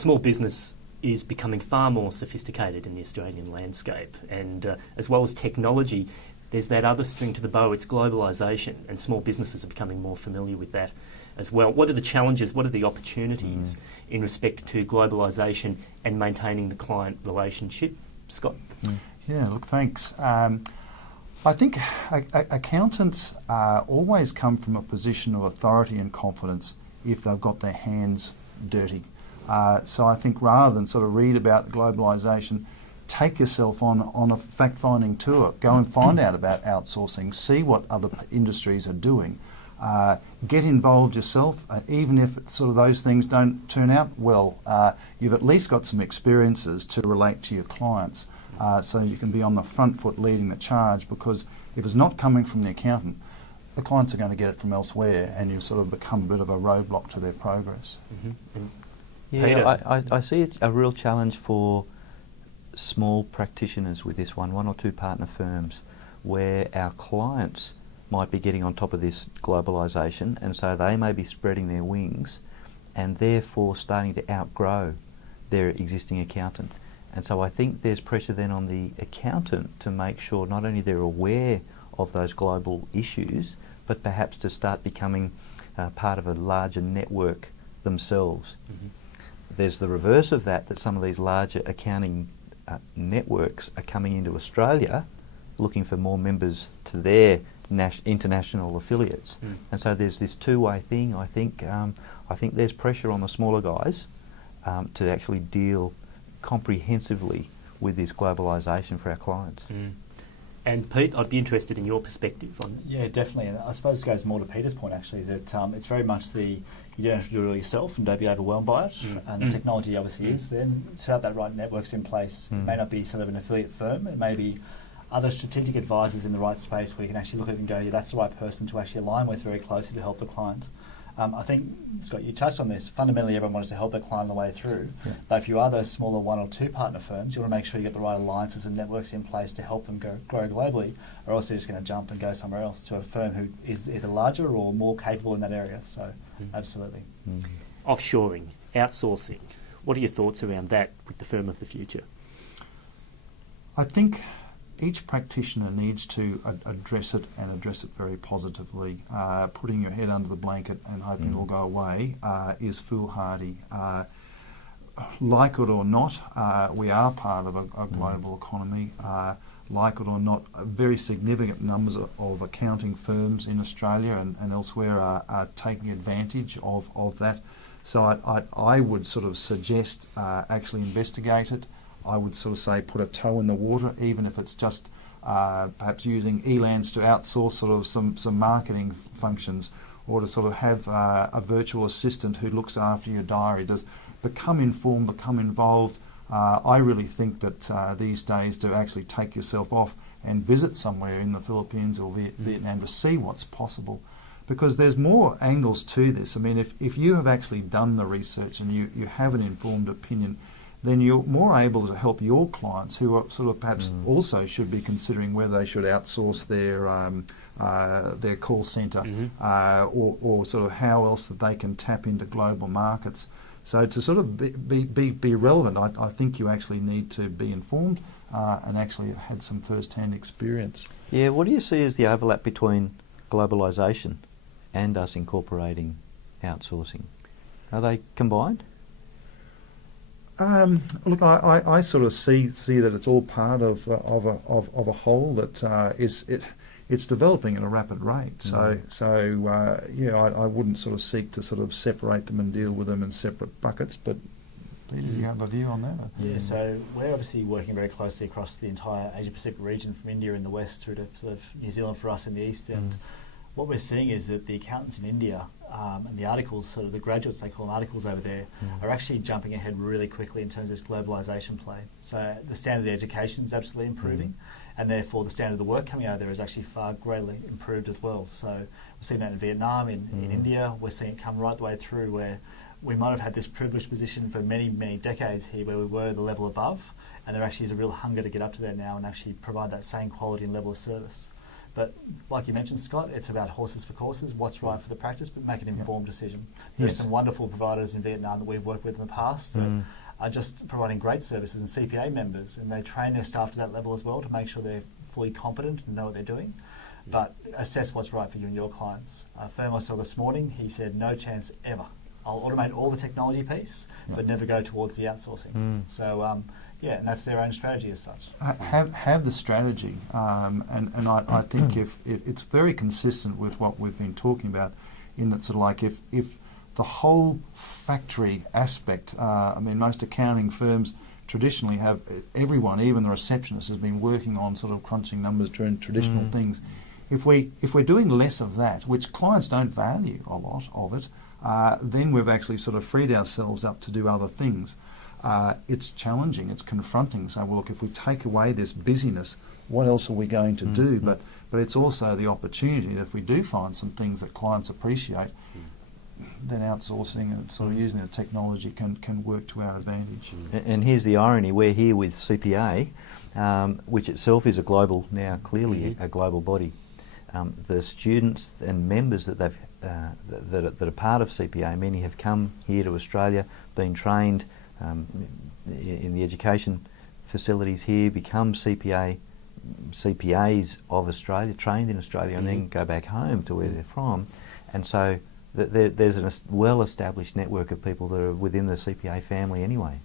small business is becoming far more sophisticated in the Australian landscape, and as well as technology, there's that other string to the bow, it's globalisation, and small businesses are becoming more familiar with that as well. What are the challenges, what are the opportunities in respect to globalisation and maintaining the client relationship? Scott? Yeah, look, thanks. I think accountants always come from a position of authority and confidence if they've got their hands dirty. So I think rather than sort of read about globalisation, take yourself on a fact-finding tour. Go and find out about outsourcing. See what other industries are doing. Get involved yourself, even if sort of those things don't turn out well. You've at least got some experiences to relate to your clients, so you can be on the front foot leading the charge, because if it's not coming from the accountant, the clients are going to get it from elsewhere, and you sort of become a bit of a roadblock to their progress. Yeah, I see a real challenge for small practitioners with this one or two partner firms, where our clients might be getting on top of this globalisation, and so they may be spreading their wings and therefore starting to outgrow their existing accountant. And so I think there's pressure then on the accountant to make sure not only they're aware of those global issues, but perhaps to start becoming part of a larger network themselves. There's the reverse of that some of these larger accounting networks are coming into Australia looking for more members to their international affiliates. And so there's this two-way thing. I think there's pressure on the smaller guys to actually deal comprehensively with this globalisation for our clients. And Pete, I'd be interested in your perspective on that. Yeah, definitely. And I suppose it goes more to Peter's point, actually, that it's very much you don't have to do it all yourself and don't be overwhelmed by it. And the technology obviously is. Then set up that right networks in place. It may not be sort of an affiliate firm. It may be other strategic advisors in the right space where you can actually look at it and go, yeah, that's the right person to actually align with very closely to help the client. I think, Scott, you touched on this. Fundamentally, everyone wants to help their client on the way through. But if you are those smaller one or two partner firms, you want to make sure you get the right alliances and networks in place to help them grow globally, or else they're just going to jump and go somewhere else to a firm who is either larger or more capable in that area. So, absolutely. Offshoring, outsourcing. What are your thoughts around that with the firm of the future? I think each practitioner needs to address it, and address it very positively. Putting your head under the blanket and hoping it'll go away is foolhardy. Like it or not, we are part of a global economy. Like it or not, very significant numbers of accounting firms in Australia and elsewhere are taking advantage of that. So I would sort of suggest actually investigate it. I would sort of say put a toe in the water, even if it's just perhaps using ELANs to outsource sort of some marketing functions, or to sort of have a virtual assistant who looks after your diary. Does become informed, become involved. I really think that these days to actually take yourself off and visit somewhere in the Philippines or Vietnam to see what's possible, because there's more angles to this. I mean, if you have actually done the research and you have an informed opinion, then you're more able to help your clients who are sort of perhaps also should be considering whether they should outsource their call centre or sort of how else that they can tap into global markets. So to sort of be relevant, I think you actually need to be informed and actually have had some first-hand experience. Yeah, what do you see as the overlap between globalisation and us incorporating outsourcing? Are they combined? Look, I sort of see that it's all part of a whole that it's developing at a rapid rate. So yeah, I wouldn't sort of seek to sort of separate them and deal with them in separate buckets. But Peter, do you have a view on that? Yeah, so we're obviously working very closely across the entire Asia Pacific region, from India in the west through to sort of New Zealand for us in the east. And what we're seeing is that the accountants in India and the articles, sort of the graduates, they call them articles over there, are actually jumping ahead really quickly in terms of this globalisation play. So the standard of the education is absolutely improving, and therefore the standard of the work coming out of there is actually far greatly improved as well. So we're seeing that in Vietnam, in India. We're seeing it come right the way through, where we might have had this privileged position for many, many decades here where we were the level above, and there actually is a real hunger to get up to there now and actually provide that same quality and level of service. But like you mentioned, Scott, it's about horses for courses, what's right for the practice, but make an informed decision. There's some wonderful providers in Vietnam that we've worked with in the past that are just providing great services, and CPA members, and they train their staff to that level as well to make sure they're fully competent and know what they're doing. But assess what's right for you and your clients. A firm I saw this morning, he said, no chance ever. I'll automate all the technology piece, but never go towards the outsourcing. So, yeah, and that's their own strategy as such. Have the strategy, and I think if it's very consistent with what we've been talking about, in that sort of like if the whole factory aspect, I mean, most accounting firms traditionally have everyone, even the receptionist, has been working on sort of crunching numbers, doing traditional things. If we're doing less of that, which clients don't value a lot of it, then we've actually sort of freed ourselves up to do other things. It's challenging, it's confronting. So, well, look, if we take away this busyness, what else are we going to do? But it's also the opportunity that if we do find some things that clients appreciate, then outsourcing and sort of using the technology can work to our advantage. And here's the irony: we're here with CPA, which itself is a global, now clearly a global body. The students and members that they've that are part of CPA, many have come here to Australia, been trained in the education facilities here, become CPAs of Australia, trained in Australia, and then go back home to where they're from. And so there's a well-established network of people that are within the CPA family anyway.